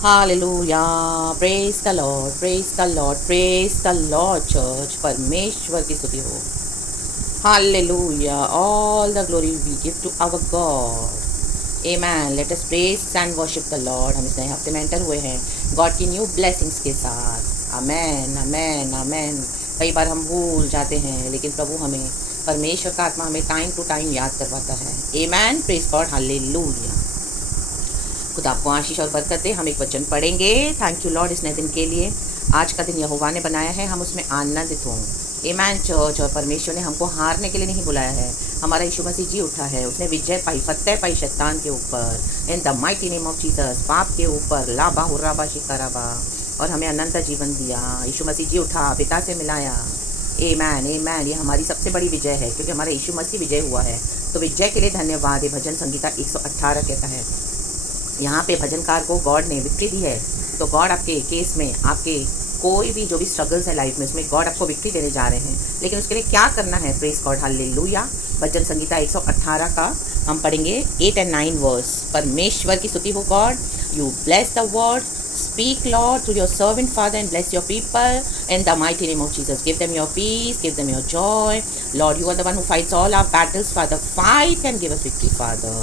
Hallelujah, praise the Lord, praise the Lord, praise the Lord church. परमेश्वर की स्तुति हो। Hallelujah, all the glory we give to our God. Amen. Let us praise and worship the Lord. हम इस नए हफ्ते में enter हुए हैं गॉड की न्यू ब्लेसिंग्स के साथ। आमेन, आमेन, आमेन। कई बार हम भूल जाते हैं, लेकिन प्रभु हमें, परमेश्वर का आत्मा हमें टाइम टू टाइम याद करवाता है। Amen, praise God, hallelujah. खुदा आपको आशीष और बरकत दे। हम एक वचन पढ़ेंगे। थैंक यू लॉर्ड इस नए दिन के लिए। आज का दिन यहोवा ने बनाया है, हम उसमें आनंदित हों। आमेन चर्च। और परमेश्वर ने हमको हारने के लिए नहीं बुलाया है। हमारा यीशु मसीह जी उठा है, उसने विजय पाई, फतेह पाई शैतान के ऊपर, इन the mighty name of Jesus, पाप के ऊपर, लाबा हुर्राबा शिकाराबा, और हमें अनंत जीवन दिया। यीशु मसीह जी उठा, पिता से मिलाया। आमेन, आमेन। ये हमारी सबसे बड़ी विजय है, क्योंकि हमारा यीशु मसीह विजय हुआ है। तो विजय के लिए धन्यवाद। ये भजन संगीता 118 कहता है, यहाँ पे भजनकार को गॉड ने विक्ट्री दी है। तो गॉड आपके केस में, आपके कोई भी जो भी स्ट्रगल्स है लाइफ में, उसमें गॉड आपको विक्ट्री देने जा रहे हैं। लेकिन उसके लिए क्या करना है? Praise God, hallelujah. Bhajan Sangeeta 118 का हम पढ़ेंगे 8 और 9 वर्स। परमेश्वर की स्तुति हो God. You bless the word, speak Lord to your servant Father and bless your people in the mighty name of Jesus. Give them your peace, give them your joy. Lord, you are the one who fights all our battles, Father. Fight and give us victory, Father.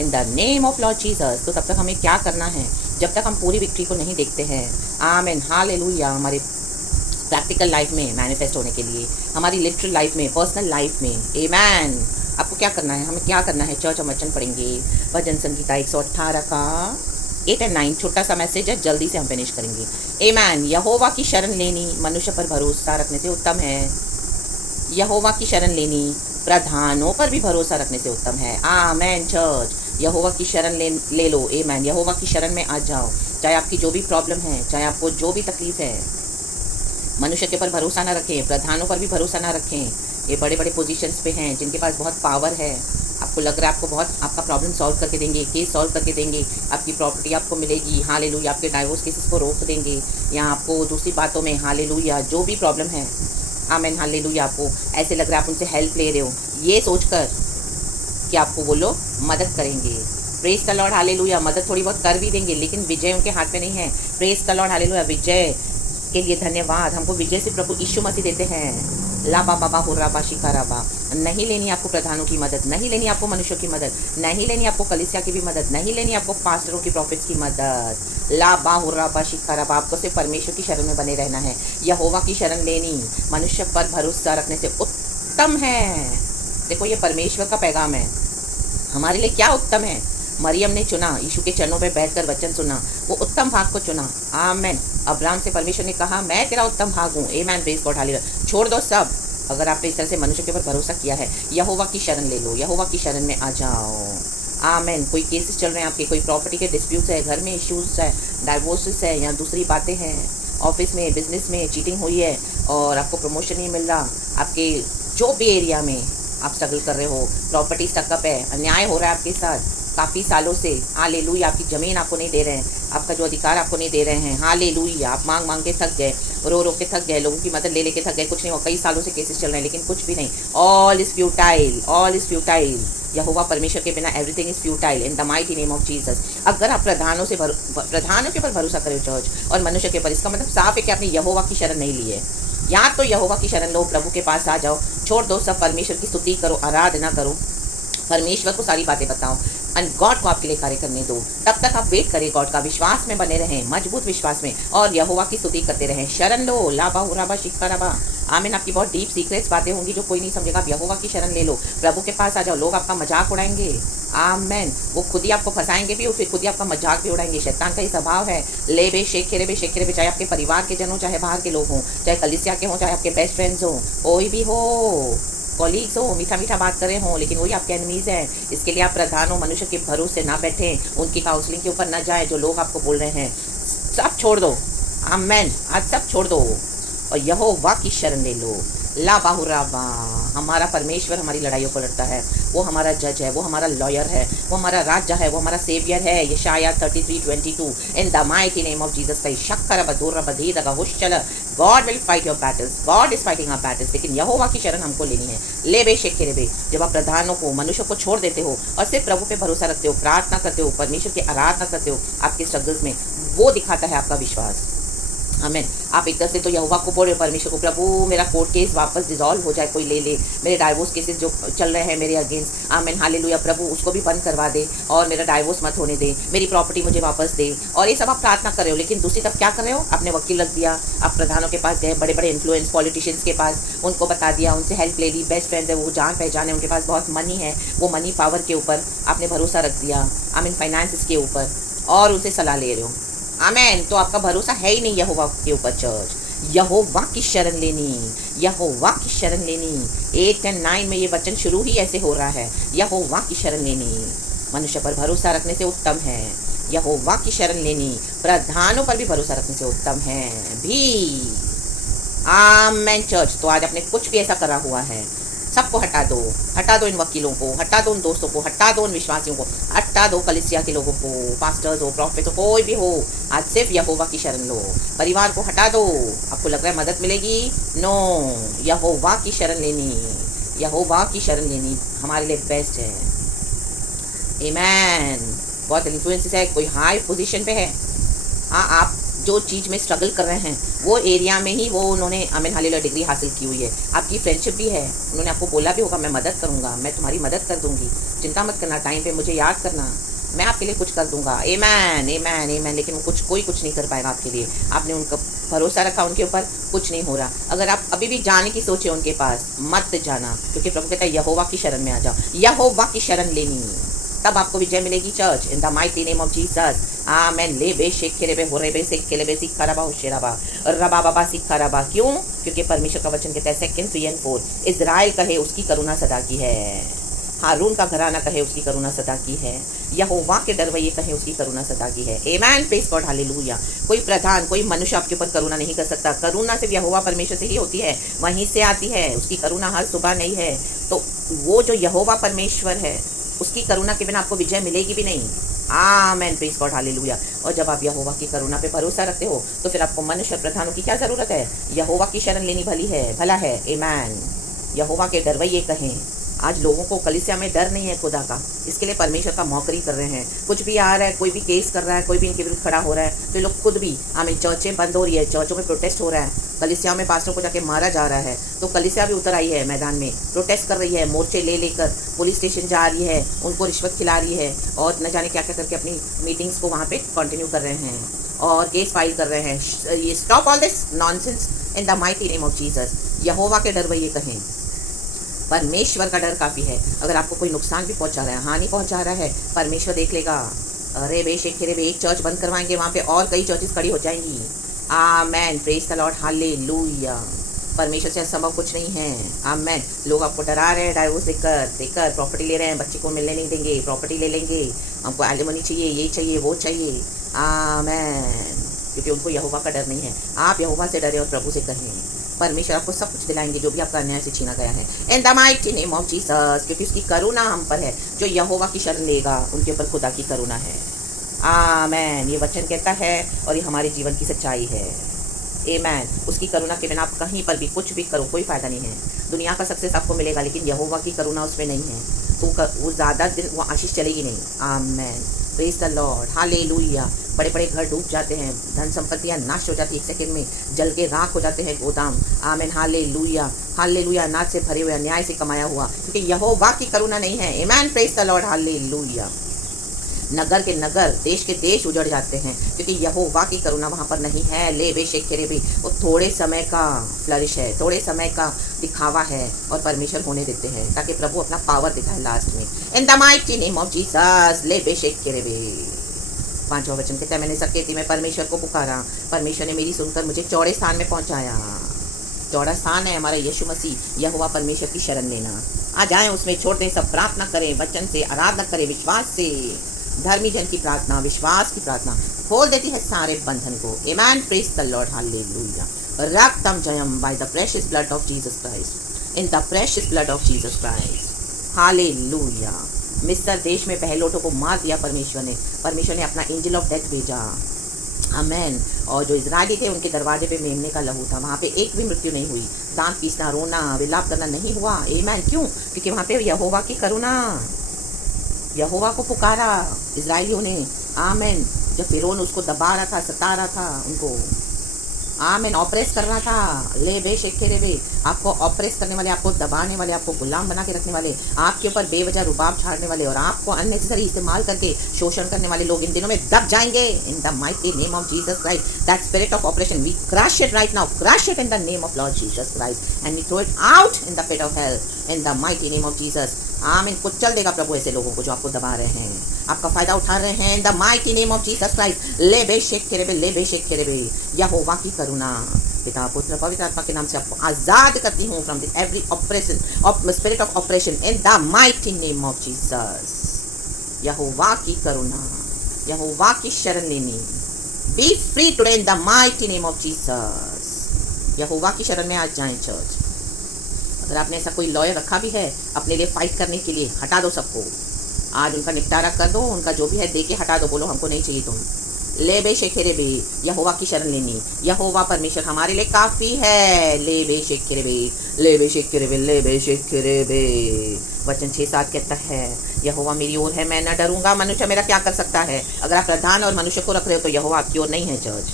In the name of Lord Jesus. तो तब तक हमें क्या करना है, जब तक हम पूरी विक्ट्री को नहीं देखते हैं? आमेन, हालेलुया। हमारे प्रैक्टिकल लाइफ में मैनिफेस्ट होने के लिए, हमारी लिटरल लाइफ में, पर्सनल लाइफ में। आमेन। आपको क्या करना है, हमें क्या करना है? चर्च हम वचन पढ़ेंगे भजन संगीता 118 का 8 और 9। छोटा सा मैसेज है, जल्दी से हम फिनिश करेंगे। आमेन। यहोवा की शरण लेनी मनुष्य पर भरोसा रखने से उत्तम है। यहोवा की शरण लेनी प्रधानों पर भी भरोसा रखने से उत्तम है। आमेन चर्च। यहोवा की शरण ले लो। आमेन। यहोवा की शरण में आ जाओ। चाहे आपकी जो भी प्रॉब्लम है, चाहे आपको जो भी तकलीफ है, मनुष्य के ऊपर भरोसा ना रखें, प्रधानों पर भी भरोसा ना रखें। ये बड़े बड़े पोजीशंस पे हैं, जिनके पास बहुत पावर है। आपको लग रहा है आपको बहुत, आपका प्रॉब्लम सॉल्व करके देंगे, केस सॉल्व करके देंगे, आपकी प्रॉपर्टी आपको मिलेगी, हालेलुया। आपके डाइवोर्स केसेस को रोक देंगे, या आपको दूसरी बातों में, हालेलुया, जो भी प्रॉब्लम है, आमेन, हालेलुया। आपको ऐसे लग रहा है आप उनसे हेल्प ले रहे हो, ये सोचकर कि आपको वो लोग मदद करेंगे। Praise the Lord, hallelujah. मदद थोड़ी बहुत कर भी देंगे, लेकिन विजय उनके हाथ में नहीं है। Praise the Lord, hallelujah. विजय के लिए धन्यवाद। हमको विजय से प्रभु यीशु मसीह देते हैं। ला बाबा बा हुर्रा बा शिकारा बा। नहीं लेनी आपको प्रधानों की मदद, नहीं लेनी आपको मनुष्यों की मदद, नहीं लेनी आपको कलीसिया की भी मदद, नहीं लेनी आपको पास्टरों की, प्रॉफिट्स की मदद। ला बा हुर्रा बा शिकारा बा। आपको सिर्फ परमेश्वर की शरण में बने रहना है। यहोवा की शरण लेनी मनुष्य पर भरोसा रखने से उत्तम है। देखो, ये परमेश्वर का पैगाम है। हमारे लिए क्या उत्तम है? मरियम ने चुना, यीशु के चरणों पे बैठकर वचन सुना, वो उत्तम भाग को चुना। आमेन। अब्राहम से परमेश्वर ने कहा, मैं तेरा उत्तम भाग हूँ। आमेन, प्रेज गॉड, हालेलुया। छोड़ दो सब। अगर आपने इस तरह से मनुष्य के ऊपर भरोसा किया है, यहोवा की शरण ले लो, यहोवा की शरण में आ जाओ। आमेन। कोई केसेस चल रहे हैं आपके, कोई प्रॉपर्टी के डिस्प्यूट्स है, घर में इश्यूज है, डाइवोर्सेस है, या दूसरी बातें हैं, ऑफिस में, बिजनेस में चीटिंग हुई है और आपको प्रमोशन नहीं मिल रहा, आपके जो भी एरिया में आप स्ट्रगल कर रहे हो, प्रॉपर्टी स्टकअप है, अन्याय हो रहा है आपके साथ काफ़ी सालों से, हालेलुया। आपकी ज़मीन आपको नहीं दे रहे हैं, आपका जो अधिकार आपको नहीं दे रहे हैं, हालेलुया। आप मांग मांग के थक गए, रो रो के थक गए, लोगों की मदद ले लेके थक गए, कुछ नहीं हुआ। कई सालों से केसेस चल रहे हैं, लेकिन कुछ भी नहीं। All is futile, all is futile. यहोवा परमेश्वर के बिना everything is futile in the mighty name of Jesus. अगर आप प्रधानों के ऊपर भरोसा करें चर्च, और मनुष्य के ऊपर, इसका मतलब साफ है कि आपने यहोवा की शरण नहीं ली है। या तो यहोवा की शरण लो, प्रभु के पास आ जाओ, छोड़ दो सब, परमेश्वर की स्तुति करो, आराधना करो, परमेश्वर को सारी बातें बताओ, एंड गॉड को आपके लिए कार्य करने दो। तब तक आप वेट करें गॉड का, विश्वास में बने रहें, मजबूत विश्वास में, और यहोवा की स्तुति करते रहें। शरण लो, लाबा हुराबा शिकाराबा। आमीन। आपकी बहुत डीप सीक्रेट्स बातें होंगी जो कोई नहीं समझेगा। आप यहोवा की शरण ले लो, प्रभु के पास आ जाओ। लोग आपका मजाक उड़ाएंगे, आमेन। वो खुद ही आपको फंसाएंगे भी और फिर खुद ही आपका मजाक भी उड़ाएंगे। शैतान का ही स्वभाव है। ले बे शेखेरे बे शेखेरे बे। चाहे आपके परिवार के जन हो, चाहे बाहर के लोग हों, चाहे कलीसिया के हों, चाहे आपके बेस्ट फ्रेंड्स हों, कोई भी हो, कॉलीग्स हो, मीठा मीठा बात करे हों, लेकिन वही आपके एनिमीज हैं। इसके लिए आप प्रधानों, मनुष्य के भरोसे ना बैठें, उनकी काउंसलिंग के ऊपर ना जाए, जो लोग आपको बोल रहे हैं, सब छोड़ दो। आमेन। आज सब छोड़ दो और यहोवा की शरण ले लो। ला बाहुराबा। हमारा परमेश्वर हमारी लड़ाइयों को लड़ता है, वो हमारा जज है, वो हमारा लॉयर है, वो हमारा राजा है, वो हमारा सेवियर है। यशाया 33:22 in the mighty name of Jesus Christ. शक्कर बदूर बधी दगा हुशल। God will fight your battles, God is fighting our battles. लेकिन यहोवा की शरण हमको लेनी है। ले बे शेखे बे। जब आप प्रधानों को, मनुष्य को छोड़ देते हो और सिर्फ प्रभु पे भरोसा रखते हो, प्रार्थना करते हो, परमेश्वर की आराधना करते हो, आपके स्ट्रगल्स में वो दिखाता है आपका विश्वास। आमीन। आप एक तरफ से तो यहोवा को बोल रहे हो, परमेश्वर को, प्रभु मेरा कोर्ट केस वापस डिजॉल्व हो जाए, कोई ले ले, मेरे डाइवोर्स केसेस जो चल रहे हैं मेरे अगेंस्ट, आमीन हालेलुया, प्रभु उसको भी बंद करवा दे और मेरा डाइवोर्स मत होने दे, मेरी प्रॉपर्टी मुझे वापस दे। और ये सब आप प्रार्थना कर रहे हो, लेकिन दूसरी तरफ क्या कर रहे हो? आपने वकील रख दिया, आप प्रधानों के पास गए, बड़े बड़े इन्फ्लुएंस पॉलिटिशियंस के पास, उनको बता दिया, उनसे हेल्प ले ली, बेस्ट फ्रेंड्स है, वो जान पहचान है, उनके पास बहुत मनी है, वो मनी पावर के ऊपर आपने भरोसा रख दिया, आमीन फाइनेंसिस के ऊपर, और उनसे सलाह ले रहे हो। आमेन। तो आपका भरोसा है ही नहीं यहोवा के ऊपर चर्च। यहोवा की शरण लेनी, यहोवा की शरण लेनी। 8-9 में ये वचन शुरू ही ऐसे हो रहा है, यहोवा की शरण लेनी। मनुष्य पर भरोसा रखने से उत्तम है यहोवा की शरण लेनी, प्रधानों पर भी भरोसा रखने से उत्तम है भी। आमेन चर्च। तो आज आपने कुछ भी ऐसा करा हुआ है, सबको हटा दो इन वकीलों को, हटा दो उन दोस्तों को, हटा दो उन विश्वासियों को, हटा दो कलीसिया के लोगों को, पास्टर्स हो, प्रॉफिट हो, कोई भी हो, आज सिर्फ यहोवा की शरण लो। परिवार को हटा दो। आपको लग रहा है मदद मिलेगी? नो, यहोवा की शरण लेनी, यहोवा की शरण लेनी हमारे लिए बेस्ट है। आमीन। बहुत इन्फ्लुएंसेस है, कोई हाई पोजीशन पे है, हाँ आप जो चीज़ में स्ट्रगल कर रहे हैं वो एरिया में ही वो उन्होंने आमीन हालेलुया डिग्री हासिल की हुई है, आपकी फ्रेंडशिप भी है, उन्होंने आपको बोला भी होगा मैं मदद करूँगा, मैं तुम्हारी मदद कर दूँगी, चिंता मत करना, टाइम पे मुझे याद करना, मैं आपके लिए कुछ कर दूँगा। आमीन आमीन आमीन। लेकिन वो कोई कुछ नहीं कर पाएगा आपके लिए। आपने उनका भरोसा रखा, उनके ऊपर कुछ नहीं हो रहा। अगर आप अभी भी जाने की सोचे उनके पास, मत जाना, क्योंकि प्रभु कहता है यहोवा की शरण में आ जाओ, यहोवा की शरण लेनी, तब आपको विजय मिलेगी church. In the mighty name of Jesus. Amen. ले बे शेखे बे हो रे बे सेखे बे सिखा रबा होशेराबा रबा बाबा सिखा रबा। क्यों? क्योंकि परमेश्वर का वचन कहता है 2 3 4 इज़राइल कहे उसकी करुणा सदा की है, हारून का घराना कहे उसकी करुणा सदा की है, यहोवा के डरवैये कहे उसकी करुणा सदा की है। आमेन। Praise God hallelujah. कोई प्रधान, कोई मनुष्य आपके ऊपर करुणा नहीं कर सकता। करुणा सिर्फ यहोवा परमेश्वर से ही होती है, वहीं से आती है, उसकी करुणा हर सुबह नहीं है। तो वो जो यहोवा परमेश्वर है उसकी करुणा के बिना आपको विजय मिलेगी भी नहीं। आमेन। Praise God hallelujah. और जब आप यहोवा की करुणा पे भरोसा रखते हो तो फिर आपको मनुष्य प्रधानों की क्या ज़रूरत है? यहोवा की शरण लेनी भला है। आमेन। यहोवा के डरवैये कहें। आज लोगों को कलीसिया में डर नहीं है खुदा का, इसके लिए परमेश्वर का मौकरी कर रहे हैं। कुछ भी आ रहा है, कोई भी केस कर रहा है, कोई भी इनके विरुद्ध खड़ा हो रहा है, तो लोग खुद भी आमीन, चर्चें बंद हो रही है, चर्चों में प्रोटेस्ट हो रहा है, कलीसिया में पास्टरों को जाके मारा जा रहा है, तो कलीसिया भी उतर आई है मैदान में, प्रोटेस्ट कर रही है, मोर्चे ले लेकर पुलिस स्टेशन जा रही है, उनको रिश्वत खिला रही है और न जाने क्या क्या करके अपनी मीटिंग्स को वहाँ पे कंटिन्यू कर रहे हैं और केस फाइल कर रहे हैं। ये stop all this nonsense in the mighty name of Jesus. यहोवा के डरवैये कहें। परमेश्वर का डर काफ़ी है। अगर आपको कोई नुकसान भी पहुंचा रहा है, हानि पहुंचा रहा है, परमेश्वर देख लेगा। अरे बेशक रे बे, एक चर्च बंद करवाएंगे, वहाँ पे और कई चर्चेस खड़ी हो जाएंगी। Amen. Praise the Lord hallelujah. परमेश्वर से असंभव कुछ नहीं है। आमेन। लोग आपको डरा रहे हैं, डाइवोर्स देकर प्रॉपर्टी ले रहे हैं, बच्चे को मिलने नहीं देंगे, प्रॉपर्टी ले लेंगे, हमको एलिमनी चाहिए, ये चाहिए, वो चाहिए। आमेन। क्योंकि उनको यहोवा का डर नहीं है। आप यहोवा से डरे और प्रभु से कहें, परमेश्वर आपको सब कुछ दिलाएंगे जो भी आपका अन्याय से छीना गया है। इन the mighty name of Jesus. क्योंकि उसकी करुणा हम पर है। जो यहोवा की शरण लेगा उनके ऊपर खुदा की करुणा है। आमेन। ये वचन कहता है और ये हमारे जीवन की सच्चाई है। आमेन। उसकी करुणा के बिना आप कहीं पर भी कुछ भी करो कोई फ़ायदा नहीं है। दुनिया का सक्सेस आपको मिलेगा, लेकिन यहोवा की करुणा उसमें नहीं है तो वो ज़्यादा दिन वो आशीष चलेगी नहीं। Amen. Praise the Lord hallelujah. बड़े बड़े घर डूब जाते हैं, धन संपत्तियाँ नाश हो जाती है, 1 सेकंड में जल के राख हो जाते हैं गोदाम। Amen hallelujah hallelujah. अनाज से भरे हुए, अन्याय से कमाया हुआ, क्योंकि यहोवा की करुणा नहीं है। Amen. Praise the Lord hallelujah. नगर के नगर, देश के देश उजड़ जाते हैं क्योंकि यहोवा की करुणा वहाँ पर नहीं है। ले बेशक खेरे भी, वो थोड़े समय का फ्लरिश है, थोड़े समय का दिखावा है और परमेश्वर होने देते हैं ताकि प्रभु अपना पावर दिखाए लास्ट में। इन the mighty name of Jesus. ले बेशक खेरे भी। 5वां वचन कहता है, मैंने सकेती में परमेश्वर को पुकारा, परमेश्वर ने मेरी सुनकर मुझे चौड़े स्थान में पहुँचाया। चौड़ा स्थान है हमारा यीशु मसीह। यहोवा परमेश्वर की शरण लेना। आ जाएं उसमें, छोड़ दें सब, प्रार्थना करें, वचन से आराधना करें, विश्वास से। धर्मी जन की प्रार्थना, विश्वास की प्रार्थना खोल देती है सारे बंधन को। Amen. Praise the Lord hallelujah. Raktam Jayam by the precious blood of Jesus Christ. In the precious blood of Jesus Christ. Hallelujah. मिस्र देश में पहलोटों को मार दिया परमेश्वर ने अपना एंजल ऑफ डेथ भेजा। आमेन। और जो इजरायली थे उनके दरवाजे पे मेमने का लहू था, वहाँ पे एक भी मृत्यु नहीं हुई। दांत पीसना, रोना, विलाप करना नहीं हुआ। आमेन। क्यों? क्योंकि वहाँ पे यहोवा की करुणा, यहोवा को पुकारा इजरायलियों ने। आमेन। जब फिरौन उसको दबा रहा था, सता रहा था उनको, आमेन, ऑपरेस कर रहा था, ले बे शेखे रे बे, आपको ऑपरेस करने वाले, आपको दबाने वाले, आपको गुलाम बना के रखने वाले, आपके ऊपर बेवजह रुबाब झाड़ने वाले और आपको अननेसेसरी इस्तेमाल करके शोषण करने वाले लोग इन दिनों में दब जाएंगे। In the mighty name of Jesus Christ, that spirit of operation we crush it right now, crush it in the name of Lord Jesus Christ and we throw it out in the pit of hell in the mighty name of Jesus. Amen. कुचल देगा प्रभु ऐसे लोगों को जो आपको दबा रहे हैं, आपका फायदा उठा रहे हैं। इन the mighty name of Jesus Christ, ले बे शेख खेरे बे, ले बे शेख खेरे बे, यहोवा की करुणा पिता पुत्र पवित्र आत्मा के नाम से आपको आजाद करती हूँ from this every operation of spirit of operation in the mighty name of Jesus. यहोवा की करुणा, यहोवा की शरण लेनी, be free today in the mighty name of Jesus. यहोवा की शरण में आज जाएं चर्च। अगर आपने ऐसा कोई लॉयर रखा भी है अपने लिए फाइट करने के लिए, हटा दो सबको, आज उनका निपटारा कर दो, उनका जो भी है दे के हटा दो, बोलो हमको नहीं चाहिए तुम। ले बे शेखेरे बे, यहोवा की शरण लेनी, यहोवा परमेश्वर हमारे लिए काफ़ी है। ले बे शेखेरे बे, ले बे शेखेरे बे, ले बे शेखेरे बे। वचन 6:7 कहता है यहोवा मेरी ओर है, मैं न डरूंगा, मनुष्य मेरा क्या कर सकता है। अगर आप प्रधान और मनुष्य को रख रहे हो तो यहोवा आपकी ओर नहीं है चर्च।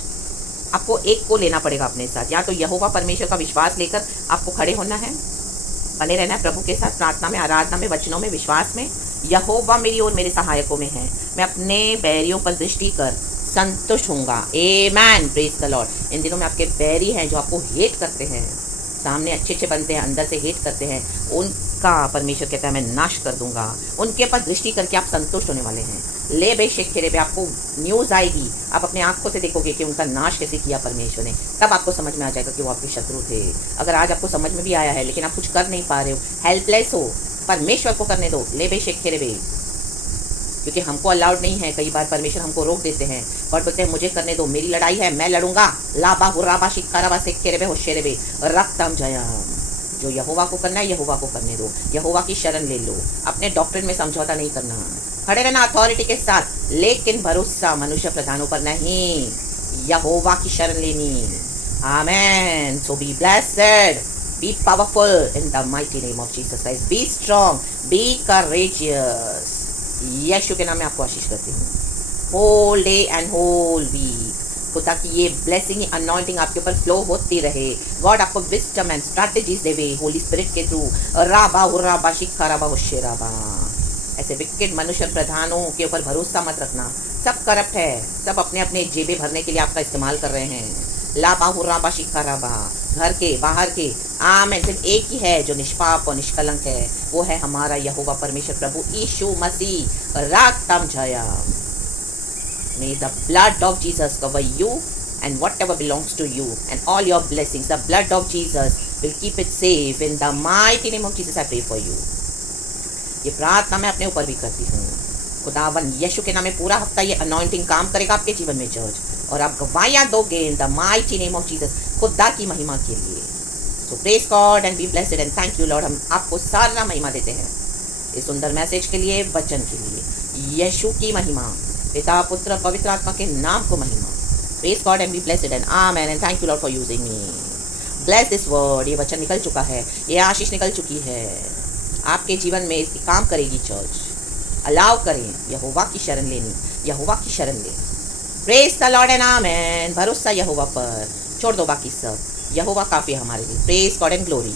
आपको एक को लेना पड़ेगा अपने साथ, या तो यहोवा परमेश्वर का विश्वास लेकर आपको खड़े होना है, बने रहना है प्रभु के साथ, प्रार्थना में, आराधना में, वचनों में, विश्वास में। यहोवा मेरी ओर मेरे सहायकों में है, मैं अपने बैरियों पर दृष्टि कर संतुष्ट होऊंगा। आमेन। Praise the Lord. इन दिनों में आपके बैरी हैं जो आपको हेट करते हैं, सामने अच्छे बनते हैं, अंदर से हेट करते हैं, उनका परमेश्वर कहता है मैं नाश कर दूंगा। उनके पर दृष्टि करके आप संतुष्ट होने वाले हैं। ले बे शेख खेरे पे आपको न्यूज़ आएगी, आप अपने आंखों से देखोगे कि उनका नाश कैसे किया परमेश्वर ने, तब आपको समझ में आ जाएगा कि वो आपके शत्रु थे। अगर आज आपको समझ में भी आया है लेकिन आप कुछ कर नहीं पा रहे हो, हेल्पलेस हो, परमेश्वर को करने दो। ले बे शेख खेरे बे, क्योंकि हमको अलाउड नहीं है, कई बार परमेश्वर हमको रोक देते हैं और बोलते हैं मुझे करने दो, मेरी लड़ाई है, मैं लड़ूंगा। लाबा हुराबा शिकाराबा सेखेरे बे होशेरे बे रक्तम जयम। जो यहोवा को करना है यहोवा को करने दो, यहोवा की शरण ले लो, अपने डॉक्ट्रिन में समझौता नहीं करना, खड़े रहना अथॉरिटी के साथ, लेकिन भरोसा मनुष्य प्रधानों पर नहीं, यहोवा की शरण लेनी। Amen. So be blessed, be powerful in the mighty name of Jesus Christ, be strong, be courageous. यीशु के नाम में आपको आशीष करती हूँ। Whole day and whole week खुदा की ये ब्लेसिंग, अनॉइंटिंग आपके ऊपर फ्लो होती रहे। गॉड आपको विस्डम एंड स्ट्रैटेजीज देवे होली स्पिरिट के थ्रू। राबा हुर्राबा शिखाराबा होशेराबा। ऐसे विकेट मनुष्य प्रधानों के ऊपर भरोसा मत रखना, सब करप्ट है, सब अपने अपने जेबें भरने के लिए आपका इस्तेमाल कर रहे हैं। लाबा हुर्राबा शिखाराबा, घर के बाहर के। आमेन। सिर्फ एक ही है जो निष्पाप और निष्कलंक है, वो है हमारा यहोवा परमेश्वर प्रभु यीशु मसीह। राक्तम Jayam. May the blood of Jesus cover you and whatever belongs to you and all your blessings. The blood of Jesus will keep it safe. In the mighty name of Jesus I pray for you. ये प्रार्थना मैं अपने ऊपर भी करती हूँ। खुदावन यीशु के नाम में पूरा हफ्ता ये अनॉइंटिंग काम करेगा आपके जीवन में चर्च, और आप गवाहियाँ दोगे in the mighty name of Jesus, खुदा की महिमा के लिए। So praise God and be blessed and thank you Lord. हम आपको सारा महिमा देते हैं इस सुंदर मैसेज के लिए, वचन के लिए। यीशु की महिमा, पिता पुत्र पवित्र आत्मा के नाम को महिमा। Praise God and be blessed and amen and thank you Lord for using me. Bless this word. ये वचन निकल चुका है, ये आशीष निकल चुकी है, आपके जीवन में इसकी काम करेगी चर्च। अलाउ करें यहोवा की शरण लेनी, यहोवा की शरण ले। प्रेज द लॉर्ड एंड आमेन। भरोसा यहोवा पर, छोड़ दो बाकी सब, यहोवा काफ़ी है हमारे लिए। Praise God and glory.